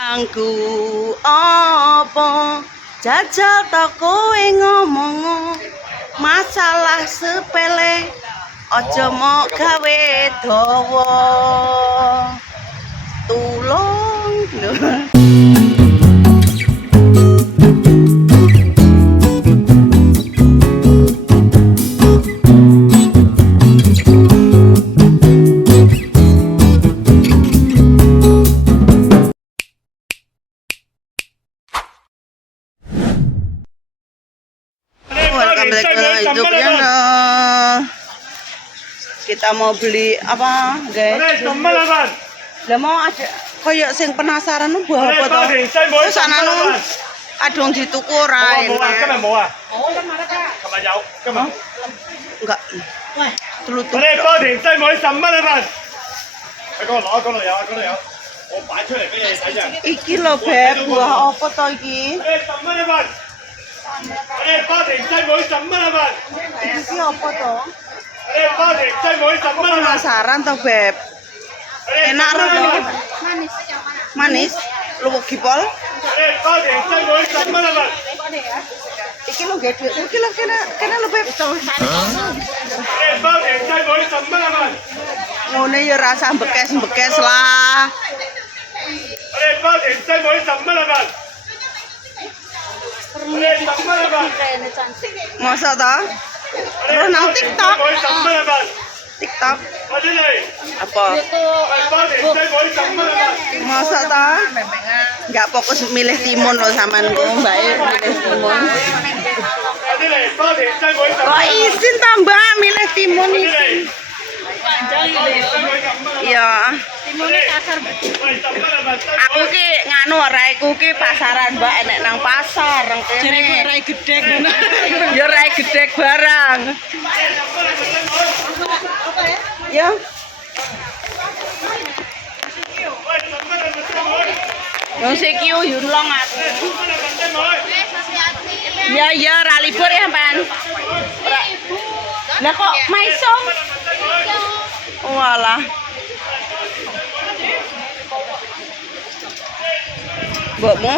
Angku apa jajal tak kowe ngomong masalah sepele aja mau gawe dawa tulung kita mau beli apa guys? Lah mau ada kayak sing penasaran buah apa toh? Terus ananu kadung dituku ora enak. Enggak. Tulut-tulut. Iki lho Beb, buah apa toh iki? Iki apa toh? Aku penasaran toh Beb. Enak ora toh? Manis. Luwuk gipol. Iki lho gede. Iki lho kena lho Beb. Ngene ya rasa bekes-bekes lah. Masa toh? Terus nang TikTok. TikTok. Apa? Masa toh? Enggak fokus milih timun loh samanku, Mbak. Milih timun. Oh, izin tambah milih timun izin. Iya. Timune kasar, Mbak. Aku ki nganu rai ku ki pasaran, Mbak, enek nang pasar nang kene. Jare rai gedhek ngono. Ya rai gedhek barang. Ya. Yang sekiu yunlong aku. Ya ra libur ya, Pan. Lah kok maisong? Walah. Mbokmu?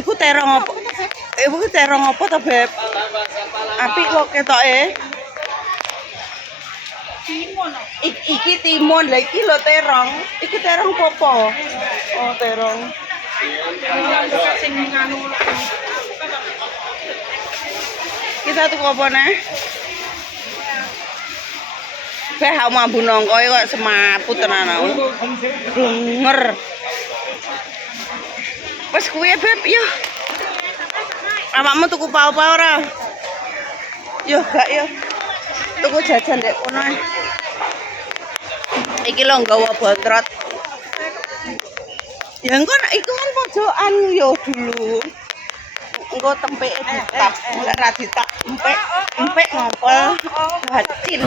Iku terong apa? Iku terong apa ta, Beb? Apik kok ketoke. Timun. Iki timun, lha iki lho terong. Iki terong popo? Oh, terong. Sing nganu. Kita tuku apa neh? Beh, aku mambu nongkoe kok semaput tenan aku. Blenger. Wes kuwi Beb, yo. Awakmu tuku pao-pao ora? Yo gak yo. Tuku jajan dek kono. Iki lho nggawa bontrot. Ya engko nek iku kan pojokan yo dulu. Engko tempeke ditak, enggak ra ditak, empek ngompol bacin.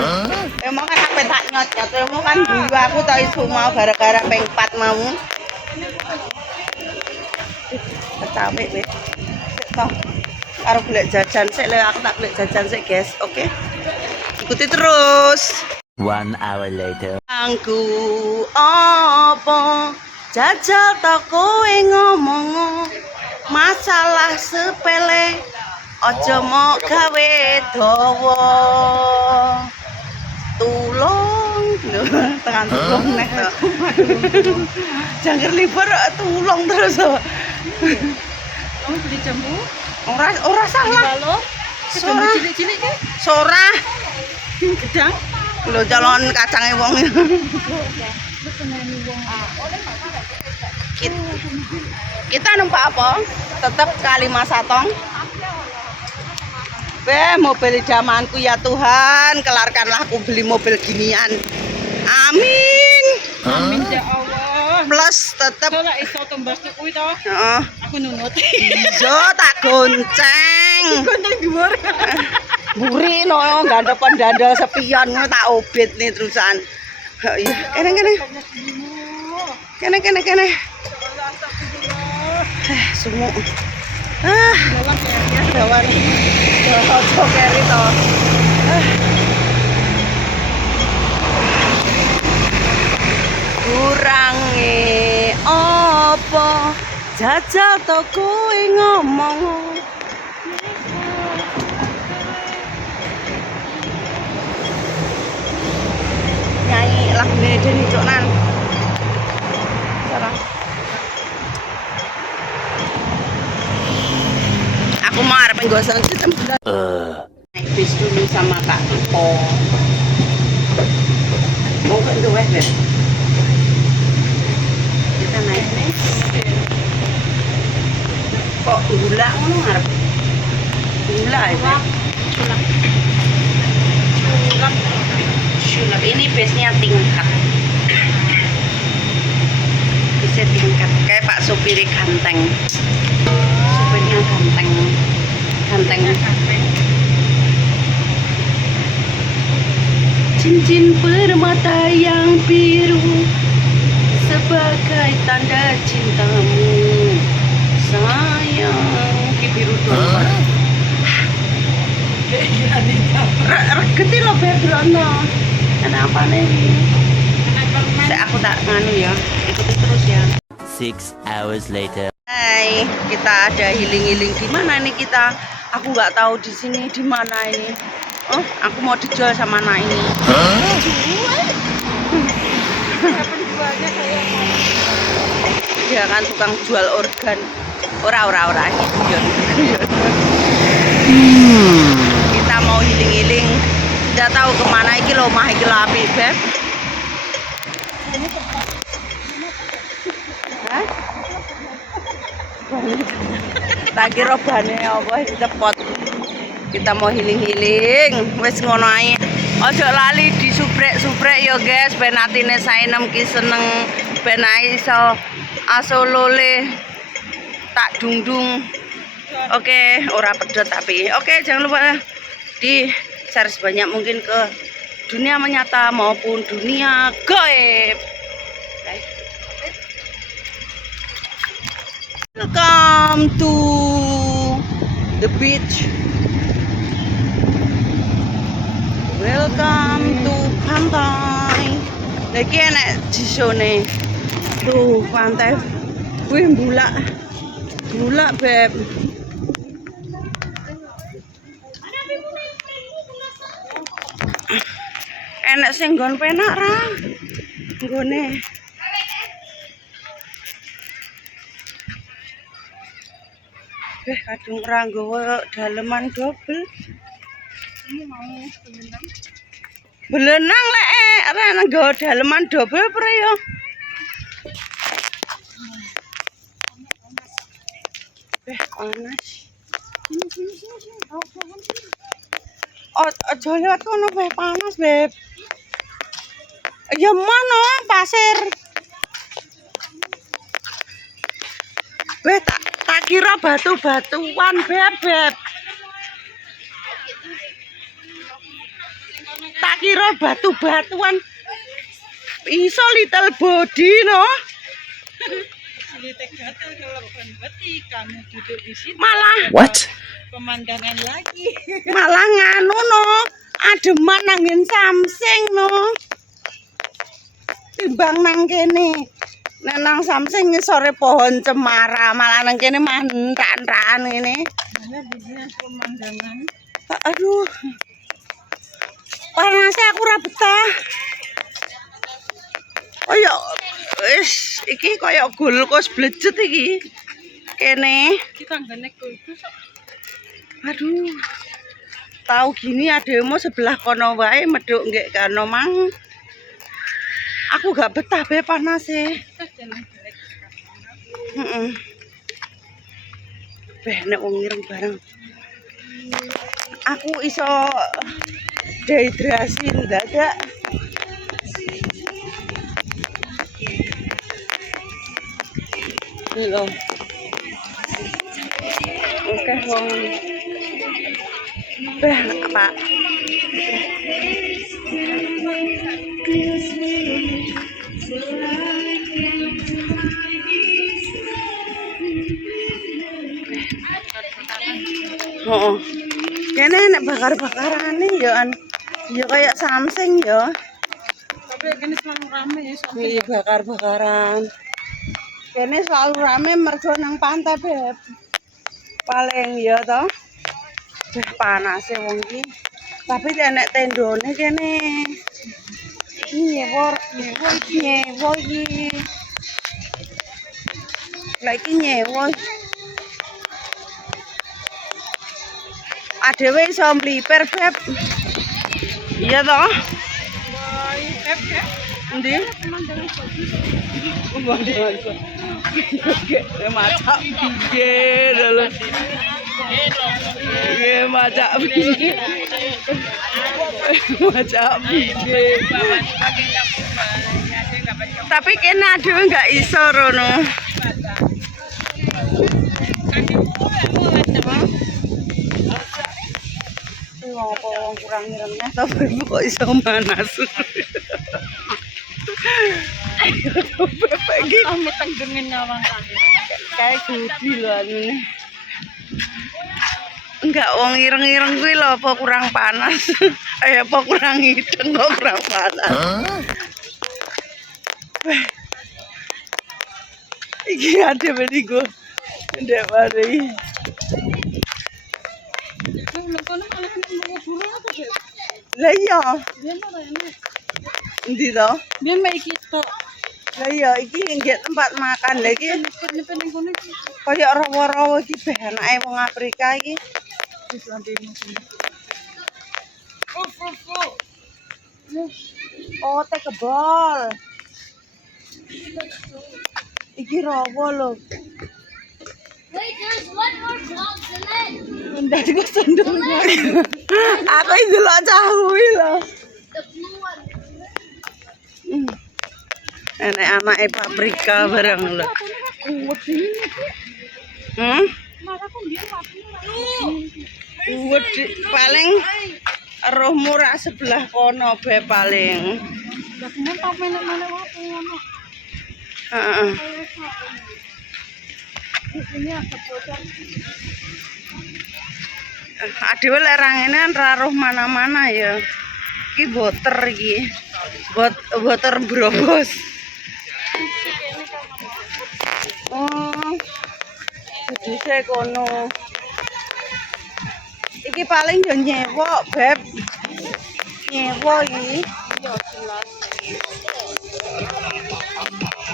Emang kan aku tak nyot-nyot, emang kan dulu aku tak isu mau gara-gara ping 4 mau. Capek wis. Sik toh. Karo golek jajan sik lho, aku tak golek jajan sik, guys. Oke. Ikuti terus. 1 hour later. Angku apa jajal tak kowe ngomong masalah sepele aja mau gawe dawa tulung tekan tulung nek jangkir libur tulung terus beli jambu ora salah cilik-cilik ki sora gedang lho calon kacange wong kita numpak apa? Tetap Kalimas Satong. Mobil zamanku ya Tuhan, kelarkanlah aku beli mobil ginian. Amin. Amin ya Allah. Plus tetap ora iso tembas kuwi to. Heeh. Aku nunut. Iya tak gonceng. Gonceng dhuwur. Buri no gandepan dandal sepion ngono tak obit nih terusan. Iya, kene. Sumuk. Dawan. Ojo keri to. kurange apa jajal to kowe ngomong nyanyi lagu Deni Coknan sekarang aku mau harap gosong sistem naik bis dulu sama Kak Tupo mau ke itu weh Beb kita naik bis kok gula ngono ngarep gula ya sulap ini bisnya tingkat bisnya tingkat kayak Pak supir ganteng supirnya ganteng cincin permata yang biru sebagai tanda cintamu sayang biru doang regeti lo Bedrono kenapa nih aku tak nganu ya ikuti terus ya 6 hours later. Hai kita ada healing di mana nih kita aku nggak tahu di sini di mana ini aku mau dijual sama anak ini dia kan tukang jual organ ora kita mau healing tidak tahu kemana iki lo mah iki api Beb hah? Tak kira bane apa cepot kita mau healing wis ngono ae ojo lali disubrek ya guys ben atine saenem ki seneng ben ae iso asolole tak dung oke ora pedot tapi oke jangan lupa di share sebanyak mungkin ke dunia nyata maupun dunia gaib. Welcome to the beach. Welcome to pantai. Lagi enak di sini. Tuh pantai. Wih bulak Beb. Enak sing nggon penak ra. Nggone. Kadung ora nggawa daleman dobel. Ini mau belenang lek ora nggawa daleman dobel pre yo. Panas. Sini. Oh, aja lewat kono panas, Beb. Ya mana pasir. Tak kira batu-batuan, Beb. Tak kira batu-batuan. Iso little body, no? Kamu duduk di situ. Malah. What? Pemandangan lagi. Malah nganu, no. Ademan nangin Samsing, no. Timbang nang kene. Nang Samsing sore pohon cemara, malah nang kene mantan-tan ngene. Mana bisnis pemandangan. Aduh. Panasnya aku ora betah. Oh ya wis iki kaya gulkos blejet iki. Kene. Kita nggak kulkus. Aduh. Tahu gini ademo sebelah kono wae meduk nggih kono mang. Aku gak betah be panas e. Heeh. Beh nek wong ireng bareng. Aku iso dehidrasi ndadak. Lho. Oke wong. Beh Pak. Oh, kene nek bakar-bakarane ya ya kayak Samsung ya. Kini selalu rame ya sampai Iya bakar-bakaran. Kene selalu rame mergo nang pantai, Beb. Paling ya toh. Panas e wong iki. Tapi enek tendone kene. Nyewo iki. Lagi nyewo. Adewe iso mliper, Beb. Iya toh? Endi? Macak piye lho. Macak piye. Macak piye. Tapi kena aduh enggak iso rono. Wong kurang irengnya tapi kok iso manas. Pagi kami tenggengin nyawang tadi. kayak gudi lho anune. Enggak wong ireng-ireng kuwi lho apa kurang panas. Apa kurang hideng kok kurang panas. Iki ada bediku. Ndek mari. Lho kono malah mau buru apa sih? Lah iya, Dia mana ini? endi to? Dia mau kita. Lah iya iki nggih tempat makan lha iki Nyepet ning kono iki. kaya rawa-rawa iki beh anake wong Afrika iki. Wis lambene sini. Oh, teh kebol. Iki rawa lho. Wait, there's one more block to let. Ndak kok sendung. Aku iki delok cahui lho. The blue one. Enek anake paprika bareng lho. Hmm? Wedi paling rohmu rak sebelah kono be paling. Lah kemen tak menek-menek wae ngono. Heeh. Ini ada bocor. Adewe lek ra ngene ra roh mana-mana ya. Iki boter iki. Boter brobos. Oh. Sedise kono. Iki paling yo nyewo, Beb. Nyewo iki. Ya jelas.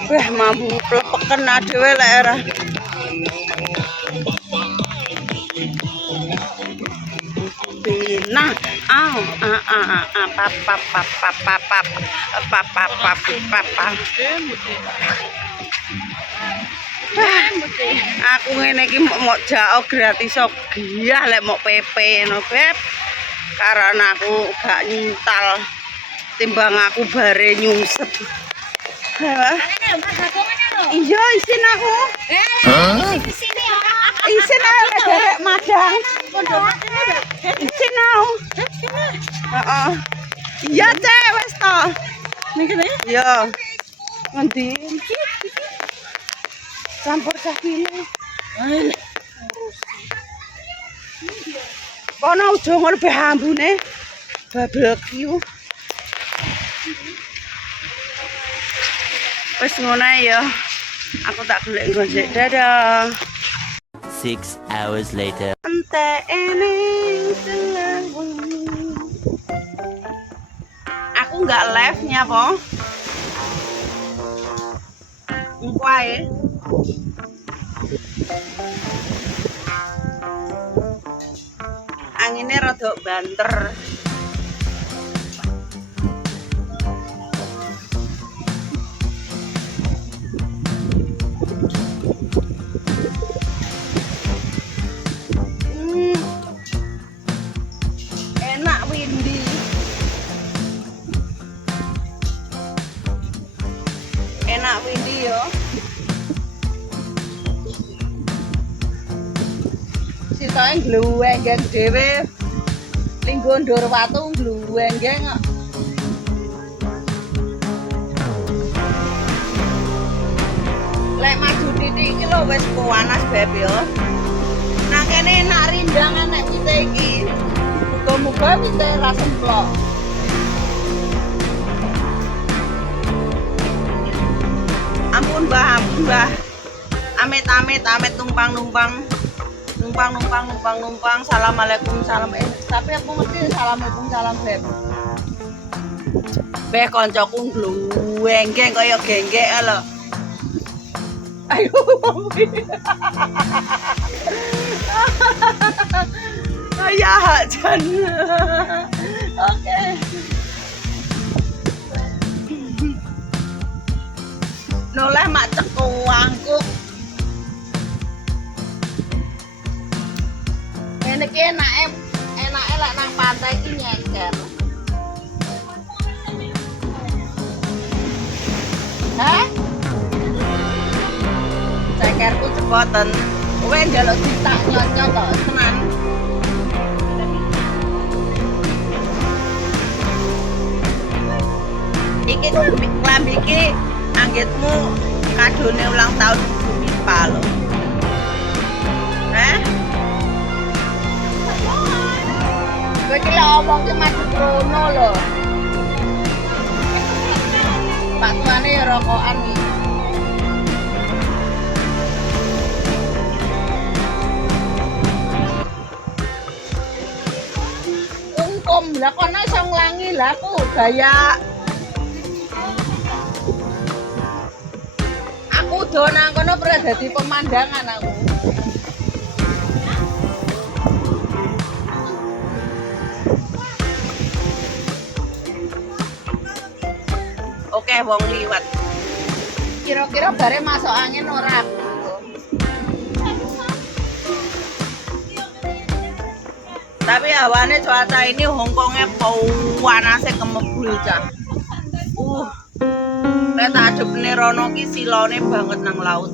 Wah, mampu plepeken adewe lek ora. Nah, aku ngene iki mau jao gratis kok giyah lek mau PP no Beb. Karena aku gak nyintal timbang aku bare nyungsep. Iya, isin aku. Isin ae derek madang. Isin aku. Heeh. Iya, Cek, wis to. Ning kene? Iya. Ngendi? Campur cahine. Kono aja ngono be ambune. Barbecue. Wis ngono ae ya. Aku tak golek gojek. Dadah. 6 hours later. Ente ening selalu. Aku nggak live-nya, po. Engko ae. Anginnya rada banter. Enak windy. Enak windy yo. Sitoke ngluwenggeng dhewe. Linggo ndur watu ngluwenggeng kok. Lek maju titik iki lho wis panas Beb yo. Nah kene enak rindang enek wite iki. Muga-muga wite ra semplok. Ampun Mbah, ampun Mbah. Amit numpang. Assalamualaikum, salam. Tapi aku mesti assalamualaikum, salam Beb. Beh koncoku ngluwenggeng kaya genggek lho. Ayo. Ayah Jan. Oke. Noleh mak cekuangku. Ini ki enake lek nang pantai ki nyeker. Hah? Cekerku cepoten. Kowe njaluk ditak nyot-nyot to, tenan. Iki klambi iki anggitmu kadone ulang tahun Mipa lho. Hah? Kowe iki lek omong ki mati krono lho. Pak tuane ya rokokan iki. Ungkum lah kono iso nglangi lah aku gaya. Aku do nang kono pernah dadi pemandangan aku. Oke, wong liwat. Kira-kira bare masuk angin ora? Tapi awane cuaca ini Hongkongnya panasnya kemebul cah. Nek tak adepne rono ki silone banget nang laut.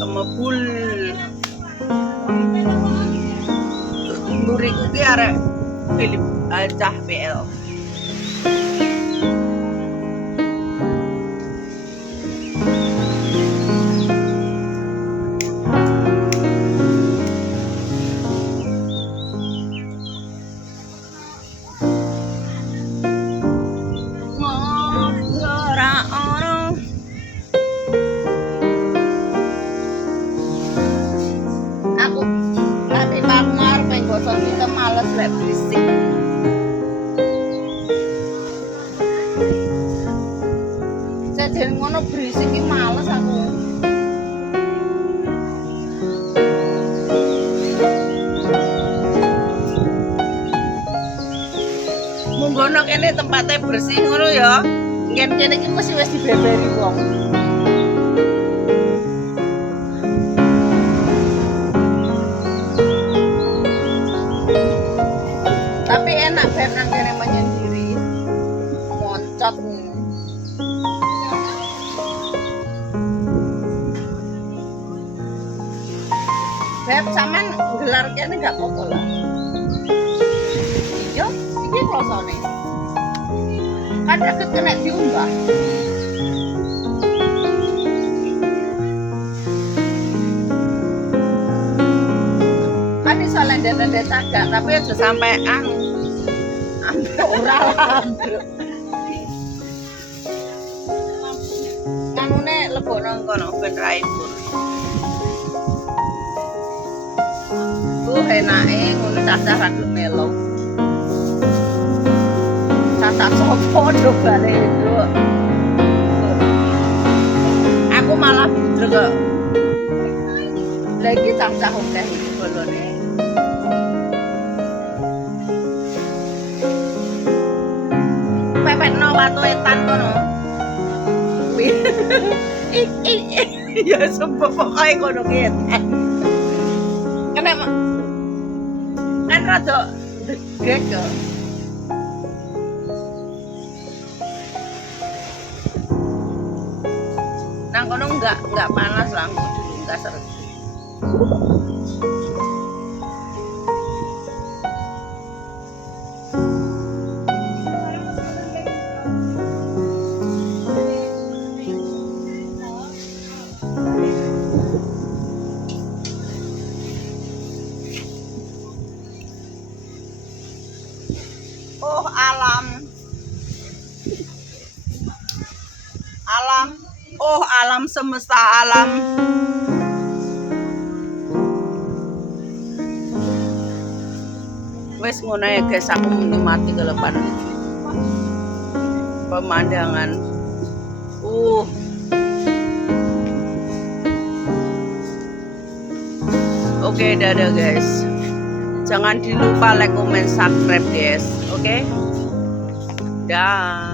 Kemebul. Mburiku ki arek Philip cah PL. Males lek berisik. Sajen ngono berisik ki males aku. Munggono kene tempatnya bersih ngono ya. Kene iki mesti wis dibeberi wong. Tapi enak Beb nang kene menyendiri. Moncot. Beb sampean gelar kene gak apa-apa lah. Iya, iki klosone. Kan deket kena diunggah. Kan iso lendet-lendet cagak, tapi aja sampai ora lah. Kanune lebokno kono ben ra ibur. Enake ngono cacah gelem melo. Cacah sopo do bare itu. Aku malah budrek kok. Lagi cacah akeh iki bolone. Pepetno watu etan kono. Ya sebab pokoke kono ki. Kenapa? Kan rada degek kok. Nang kono enggak panas lah, dulu enggak seret. Oh alam, alam semesta alam. Wes ngono ya guys, aku menikmati kelepan pemandangan. Oke, dadah guys. Jangan dilupa like, comment, subscribe guys. Oke. Dah.